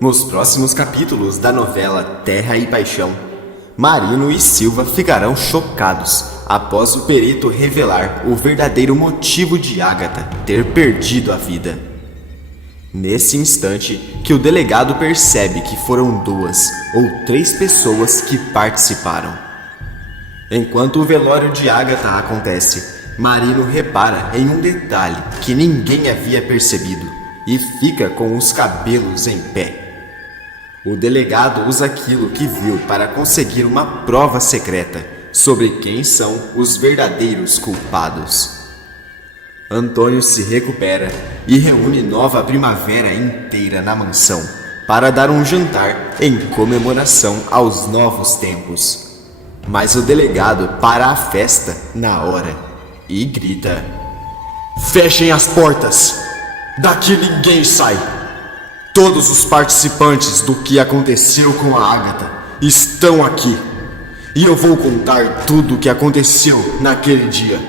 Nos próximos capítulos da novela Terra e Paixão, Marino e Silva ficarão chocados após o perito revelar o verdadeiro motivo de Ágata ter perdido a vida. Nesse instante que o delegado percebe que foram 2 ou 3 pessoas que participaram. Enquanto o velório de Ágata acontece, Marino repara em um detalhe que ninguém havia percebido e fica com os cabelos em pé. O delegado usa aquilo que viu para conseguir uma prova secreta sobre quem são os verdadeiros culpados. Antônio se recupera e reúne nova primavera inteira na mansão para dar um jantar em comemoração aos novos tempos. Mas o delegado para a festa na hora e grita: "Fechem as portas! Daqui ninguém sai! Todos os participantes do que aconteceu com a Ágata estão aqui. E eu vou contar tudo o que aconteceu naquele dia.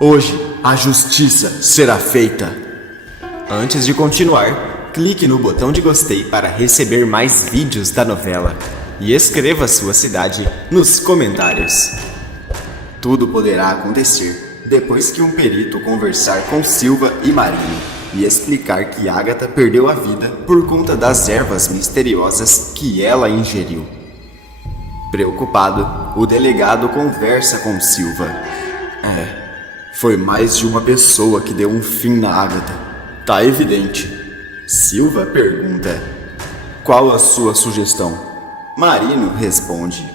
Hoje a justiça será feita." Antes de continuar, clique no botão de gostei para receber mais vídeos da novela e escreva sua cidade nos comentários. Tudo poderá acontecer depois que um perito conversar com Silva e Marino e explicar que Ágata perdeu a vida por conta das ervas misteriosas que ela ingeriu. Preocupado, o delegado conversa com Silva. Foi mais de uma pessoa que deu um fim na Ágata. Tá evidente. Silva pergunta: "Qual a sua sugestão?" Marino responde: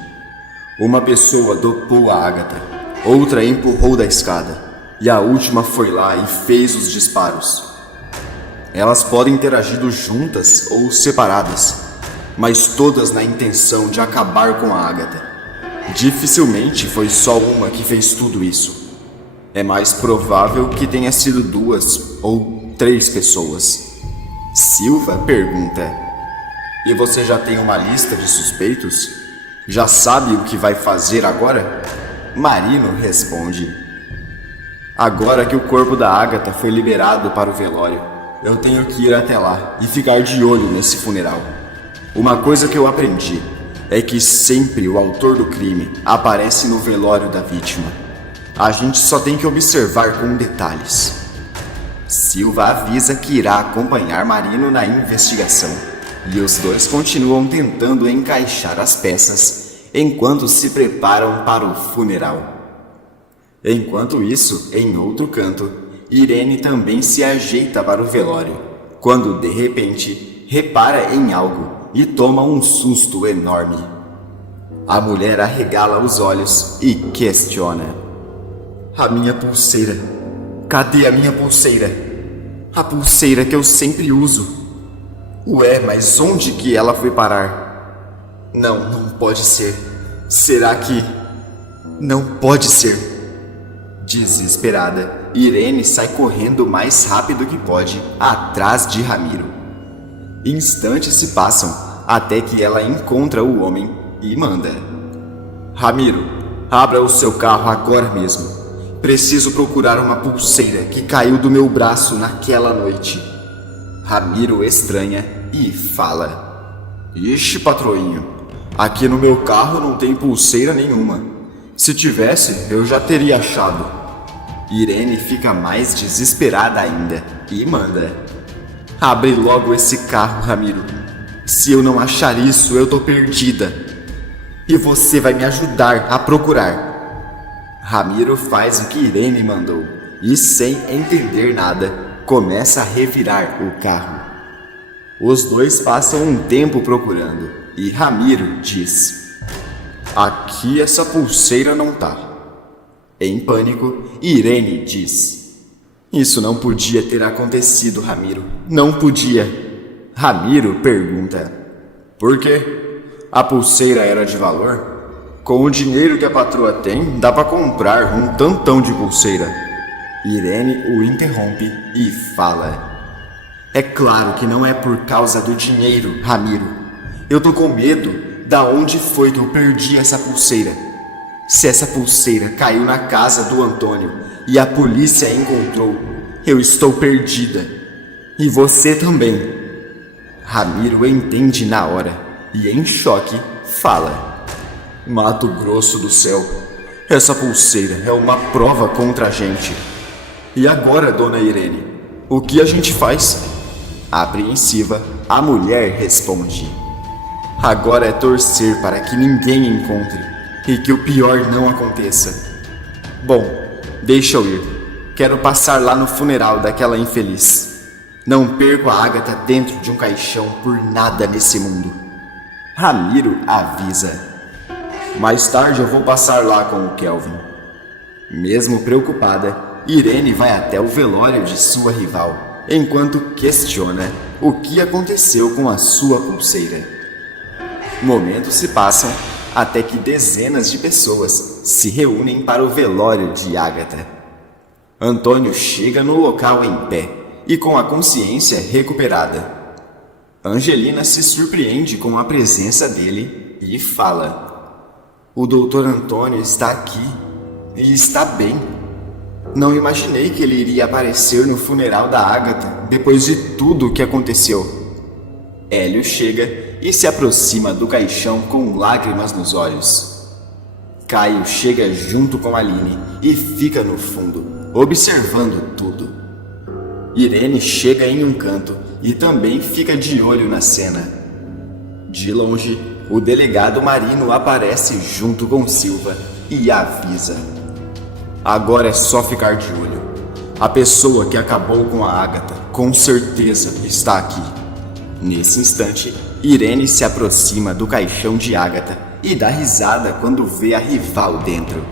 "Uma pessoa dopou a Ágata, outra empurrou da escada, e a última foi lá e fez os disparos. Elas podem ter agido juntas ou separadas, mas todas na intenção de acabar com a Ágata. Dificilmente foi só uma que fez tudo isso. É mais provável que tenha sido 2 ou 3 pessoas." Silva pergunta: "E você já tem uma lista de suspeitos? Já sabe o que vai fazer agora?" Marino responde: "Agora que o corpo da Ágata foi liberado para o velório, eu tenho que ir até lá e ficar de olho nesse funeral. Uma coisa que eu aprendi é que sempre o autor do crime aparece no velório da vítima. A gente só tem que observar com detalhes." Silva avisa que irá acompanhar Marino na investigação, e os dois continuam tentando encaixar as peças enquanto se preparam para o funeral. Enquanto isso, em outro canto, Irene também se ajeita para o velório, quando de repente repara em algo e toma um susto enorme. A mulher arregala os olhos e questiona: "A minha pulseira! Cadê a minha pulseira? A pulseira que eu sempre uso. Ué, mas onde que ela foi parar? Não pode ser. Será que... Não pode ser." Desesperada, Irene sai correndo o mais rápido que pode atrás de Ramiro. Instantes se passam até que ela encontra o homem e manda: "Ramiro, abra o seu carro agora mesmo. Preciso procurar uma pulseira que caiu do meu braço naquela noite." Ramiro estranha e fala: "Ixi, patroinho, aqui no meu carro não tem pulseira nenhuma. Se tivesse, eu já teria achado." Irene fica mais desesperada ainda e manda: "Abre logo esse carro, Ramiro. Se eu não achar isso, eu tô perdida. E você vai me ajudar a procurar." Ramiro faz o que Irene mandou e, sem entender nada, começa a revirar o carro. Os dois passam um tempo procurando e Ramiro diz: "Aqui essa pulseira não tá." Em pânico, Irene diz: "Isso não podia ter acontecido, Ramiro. Não podia." Ramiro pergunta: "Por quê? A pulseira era de valor? Com o dinheiro que a patroa tem, dá pra comprar um tantão de pulseira." Irene o interrompe e fala: "É claro que não é por causa do dinheiro, Ramiro. Eu tô com medo da onde foi que eu perdi essa pulseira. Se essa pulseira caiu na casa do Antônio e a polícia a encontrou, eu estou perdida. E você também." Ramiro entende na hora e, em choque, fala: Mato Grosso do céu, essa pulseira é uma prova contra a gente. E agora, dona Irene, o que a gente faz? Apreensiva, a mulher responde: Agora é torcer para que ninguém encontre e que o pior não aconteça. Bom, deixa eu ir. Quero passar lá no funeral daquela infeliz. Não perco a Ágata dentro de um caixão por nada nesse mundo. Ramiro avisa: Mais tarde eu vou passar lá com o Kelvin. Mesmo preocupada, Irene vai até o velório de sua rival, enquanto questiona o que aconteceu com a sua pulseira. Momentos se passam até que dezenas de pessoas se reúnem para o velório de Ágata. Antônio chega no local em pé e com a consciência recuperada. Angelina se surpreende com a presença dele e fala: O doutor Antônio está aqui e está bem. Não imaginei que ele iria aparecer no funeral da Ágata depois de tudo o que aconteceu. Hélio chega e se aproxima do caixão com lágrimas nos olhos. Caio chega junto com Aline e fica no fundo, observando tudo. Irene chega em um canto e também fica de olho na cena. De longe, o delegado Marino aparece junto com Silva e avisa: Agora é só ficar de olho. A pessoa que acabou com a Ágata com certeza está aqui. Nesse instante, Irene se aproxima do caixão de Ágata e dá risada quando vê a rival dentro.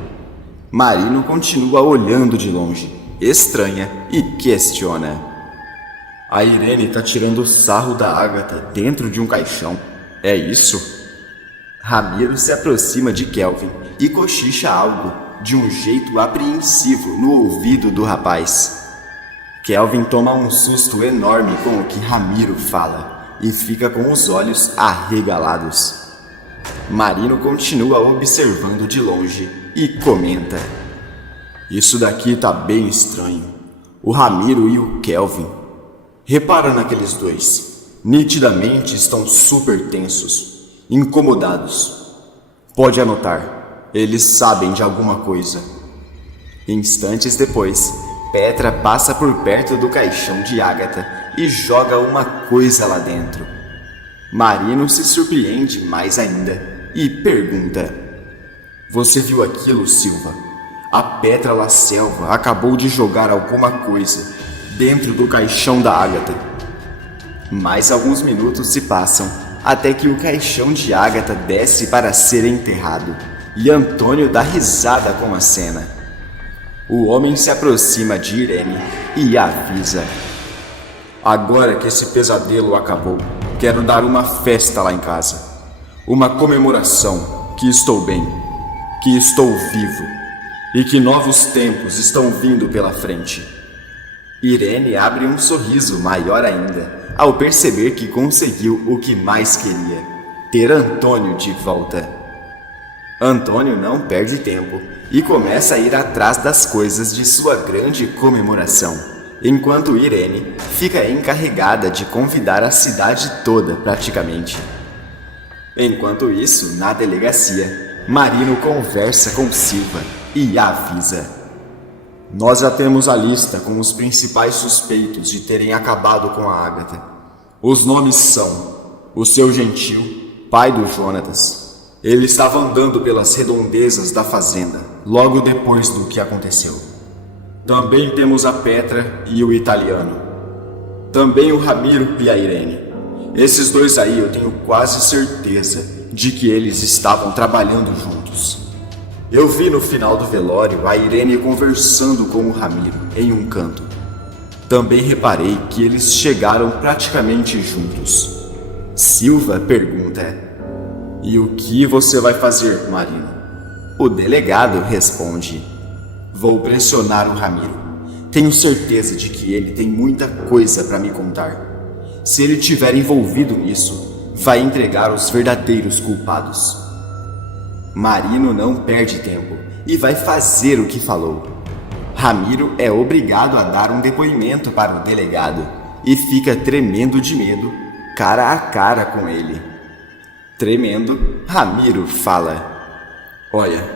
Marino continua olhando de longe, estranha e questiona: A Irene tá tirando sarro da Ágata dentro de um caixão, é isso? Ramiro se aproxima de Kelvin e cochicha algo de um jeito apreensivo no ouvido do rapaz. Kelvin toma um susto enorme com o que Ramiro fala e fica com os olhos arregalados. Marino continua observando de longe e comenta: Isso daqui tá bem estranho. O Ramiro e o Kelvin. Repara naqueles dois. Nitidamente estão super tensos, incomodados. Pode anotar, eles sabem de alguma coisa. Instantes depois, Petra passa por perto do caixão de Ágata e joga uma coisa lá dentro. Marino se surpreende mais ainda e pergunta: Você viu aquilo, Silva? A Petra La Selva acabou de jogar alguma coisa dentro do caixão da Ágata. Mais alguns minutos se passam até que o caixão de Ágata desce para ser enterrado e Antônio dá risada com a cena. O homem se aproxima de Irene e avisa: Agora que esse pesadelo acabou, quero dar uma festa lá em casa. Uma comemoração que estou bem, que estou vivo e que novos tempos estão vindo pela frente. Irene abre um sorriso maior ainda ao perceber que conseguiu o que mais queria: ter Antônio de volta. Antônio não perde tempo e começa a ir atrás das coisas de sua grande comemoração, enquanto Irene fica encarregada de convidar a cidade toda praticamente. Enquanto isso, na delegacia, Marino conversa com Silva e avisa: Nós já temos a lista com os principais suspeitos de terem acabado com a Ágata. Os nomes são o seu Gentil, pai do Jonatas. Ele estava andando pelas redondezas da fazenda logo depois do que aconteceu. Também temos a Petra e o italiano. Também o Ramiro e a Irene. Esses dois aí eu tenho quase certeza de que eles estavam trabalhando juntos. Eu vi no final do velório a Irene conversando com o Ramiro em um canto. Também reparei que eles chegaram praticamente juntos. Silva pergunta: E o que você vai fazer, Marino? O delegado responde: Vou pressionar o Ramiro. Tenho certeza de que ele tem muita coisa para me contar. Se ele estiver envolvido nisso, vai entregar os verdadeiros culpados. Marino não perde tempo e vai fazer o que falou. Ramiro é obrigado a dar um depoimento para o delegado e fica tremendo de medo cara a cara com ele. Tremendo, Ramiro fala: Olha,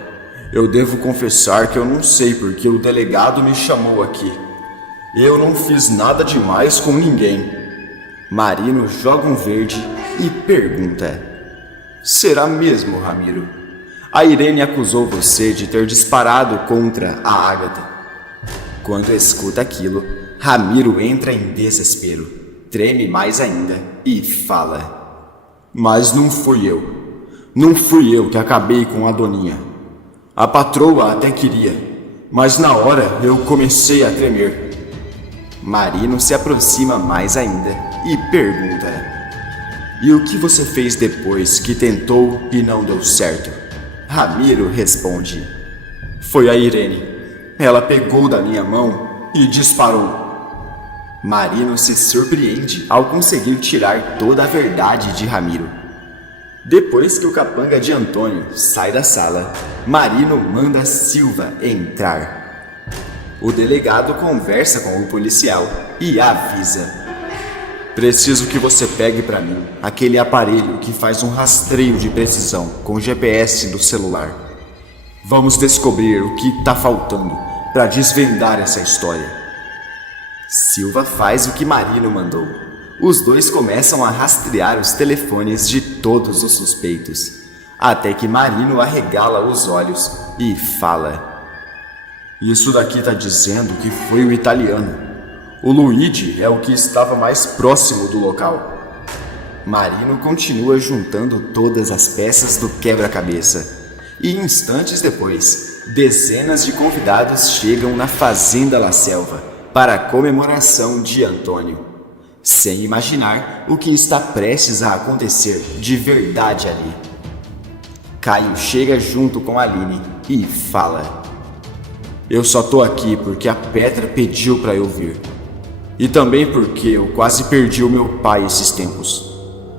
eu devo confessar que eu não sei porque o delegado me chamou aqui. Eu não fiz nada demais com ninguém. Marino joga um verde e pergunta: Será mesmo, Ramiro? A Irene acusou você de ter disparado contra a Ágata. Quando escuta aquilo, Ramiro entra em desespero, treme mais ainda e fala: Mas não fui eu. Não fui eu que acabei com a Doninha. A patroa até queria, mas na hora eu comecei a tremer. Marino se aproxima mais ainda e pergunta: E o que você fez depois que tentou e não deu certo? Ramiro responde: Foi a Irene. Ela pegou da minha mão e disparou. Marino se surpreende ao conseguir tirar toda a verdade de Ramiro. Depois que o capanga de Antônio sai da sala, Marino manda Silva entrar. O delegado conversa com o policial e avisa: Preciso que você pegue para mim aquele aparelho que faz um rastreio de precisão com GPS do celular. Vamos descobrir o que está faltando para desvendar essa história. Silva faz o que Marino mandou. Os dois começam a rastrear os telefones de todos os suspeitos, até que Marino arregala os olhos e fala: Isso daqui tá dizendo que foi o italiano. O Luigi é o que estava mais próximo do local. Marino continua juntando todas as peças do quebra-cabeça. E instantes depois, dezenas de convidados chegam na Fazenda La Selva para a comemoração de Antônio, sem imaginar o que está prestes a acontecer de verdade ali. Caio chega junto com Aline e fala: Eu só tô aqui porque a Petra pediu para eu vir. E também porque eu quase perdi o meu pai esses tempos.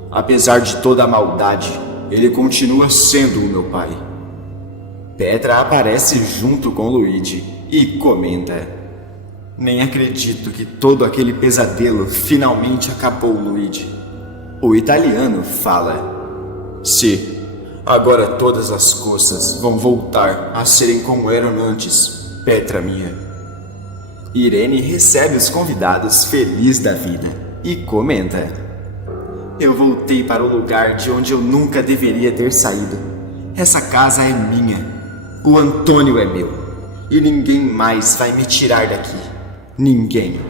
Apesar de toda a maldade, ele continua sendo o meu pai. Petra aparece junto com Luigi e comenta: Nem acredito que todo aquele pesadelo finalmente acabou, Luigi. O italiano fala: Sim, agora todas as coisas vão voltar a serem como eram antes, Petra minha. Irene recebe os convidados feliz da vida e comenta: Eu voltei para o lugar de onde eu nunca deveria ter saído. Essa casa é minha. O Antônio é meu. E ninguém mais vai me tirar daqui. Ninguém.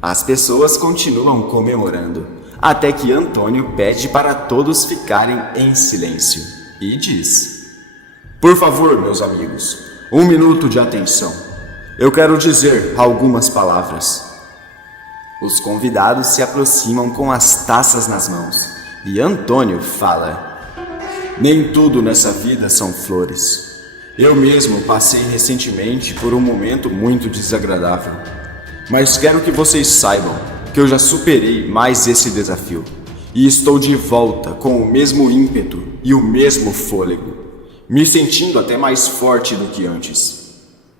As pessoas continuam comemorando, até que Antônio pede para todos ficarem em silêncio e diz: Por favor, meus amigos, 1 minuto de atenção. Eu quero dizer algumas palavras. Os convidados se aproximam com as taças nas mãos e Antônio fala: Nem tudo nessa vida são flores. Eu mesmo passei recentemente por um momento muito desagradável. Mas quero que vocês saibam que eu já superei mais esse desafio e estou de volta com o mesmo ímpeto e o mesmo fôlego, me sentindo até mais forte do que antes.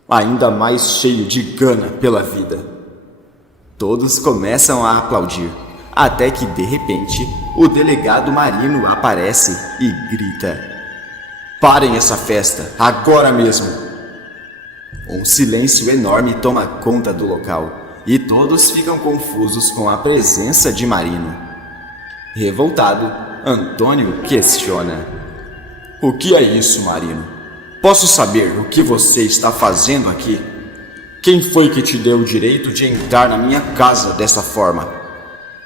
Ainda mais cheio de gana pela vida. Todos começam a aplaudir, até que de repente o delegado Marino aparece e grita: Parem essa festa, agora mesmo! Um silêncio enorme toma conta do local e todos ficam confusos com a presença de Marino. Revoltado, Antônio questiona: O que é isso, Marino? Posso saber o que você está fazendo aqui? Quem foi que te deu o direito de entrar na minha casa dessa forma?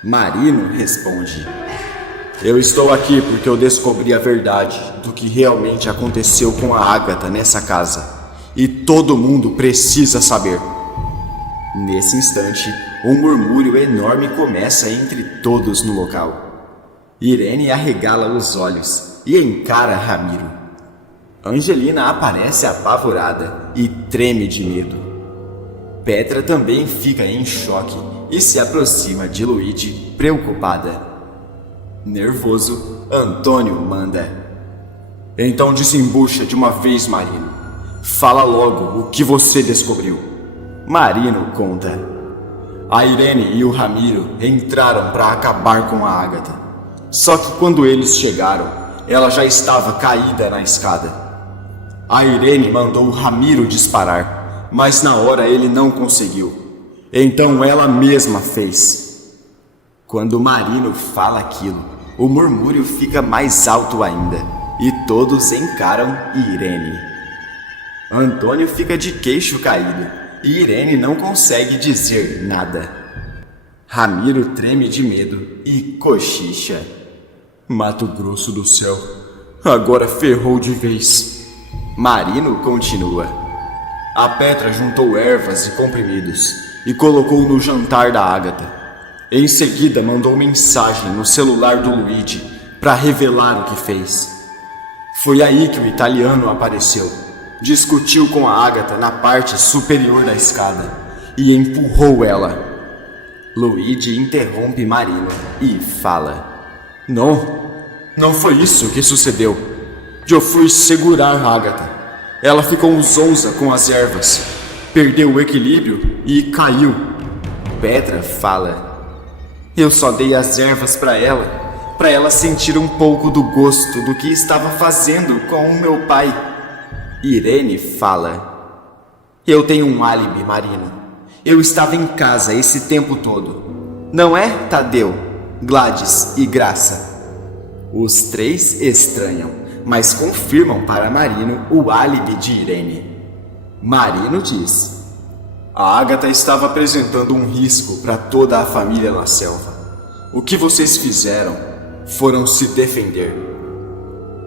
Marino responde: Eu estou aqui porque eu descobri a verdade do que realmente aconteceu com a Ágata nessa casa. E todo mundo precisa saber. Nesse instante, um murmúrio enorme começa entre todos no local. Irene arregala os olhos e encara Ramiro. Angelina aparece apavorada e treme de medo. Petra também fica em choque e se aproxima de Luigi, preocupada. Nervoso, Antônio manda: Então desembucha de uma vez, Marino. Fala logo o que você descobriu. Marino conta: A Irene e o Ramiro entraram para acabar com a Ágata. Só que quando eles chegaram, ela já estava caída na escada. A Irene mandou o Ramiro disparar, mas na hora ele não conseguiu. Então ela mesma fez. Quando Marino fala aquilo, o murmúrio fica mais alto ainda e todos encaram Irene. Antônio fica de queixo caído e Irene não consegue dizer nada. Ramiro treme de medo e cochicha. Mato Grosso do céu, agora ferrou de vez. Marino continua. A Petra juntou ervas e comprimidos e colocou no jantar da Ágata. Em seguida mandou mensagem no celular do Luigi para revelar o que fez. Foi aí que o italiano apareceu. Discutiu com a Ágata na parte superior da escada e empurrou ela. Luigi interrompe Marino e fala: Não foi isso que sucedeu. Eu fui segurar a Ágata. Ela ficou zonza com as ervas, perdeu o equilíbrio e caiu. Petra fala: Eu só dei as ervas para ela sentir um pouco do gosto do que estava fazendo com o meu pai. Irene fala: Eu tenho um álibi, Marino. Eu estava em casa esse tempo todo. Não é, Tadeu, Gladys e Graça? Os três estranham, mas confirmam para Marino o álibi de Irene. Marino diz: A Ágata estava apresentando um risco para toda a família na selva. O que vocês fizeram foram se defender.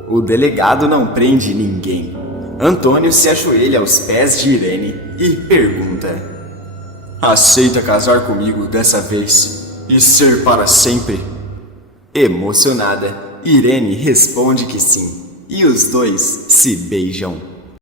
O delegado não prende ninguém. Antônio se ajoelha aos pés de Irene e pergunta: Aceita casar comigo dessa vez e ser para sempre? Emocionada, Irene responde que sim, e os dois se beijam.